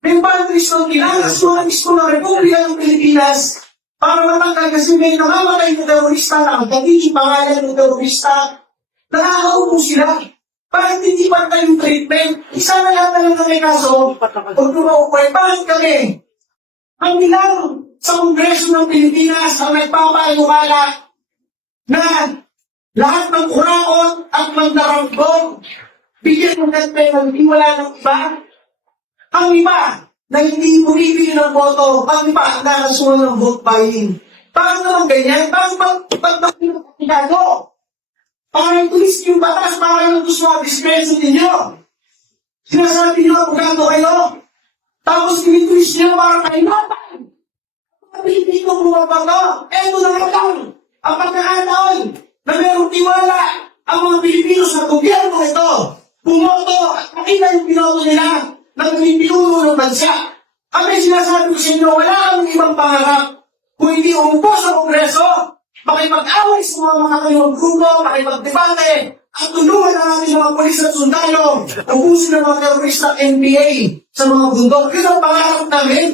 May boundaries ng kailangan sa mga mismo ng Republika ng Pilipinas para matanggal kasi may namamatay na terorista na ang pagiging pangalan ng terorista, nakakaupo sila. Bakit hindi pantay yung treatment? Isa na lang talaga may kaso, kung tumaupoy, bakit kami? Ang ilang sa Kongreso ng Pilipinas ang nagpapaliwala na lahat ng kuraon at mandarambong bigyan ng death penalty, wala ng iba. Ang iba na hindi bumibili ng boto, ang iba na nasusunod ng vote buying. Bakit naman ganyan? Bakit pagpapagago? Parang twist yung batas, parang yung gusto mga dispensa ninyo. Sinasabi nyo abogado kayo, tapos tinitwist nyo parang kainatan. Hindi ko bumabato. Eto na lang ang pagkakataon na merong tiwala ang mga Pilipino sa gobyerno ito. Bumoto at makita yung binoto nila na naging pinuno ng bansa. Kami sinasabi ko sa inyo, wala kang ibang pangarap kung hindi umupo sa Kongreso, makipag-away sa mga kanyang grupo, makipag-debate, at tulungan ang ating mga polis at sundalo, ubusin ng mga terorista NPA sa mga bundok. Yun ang pangarap namin.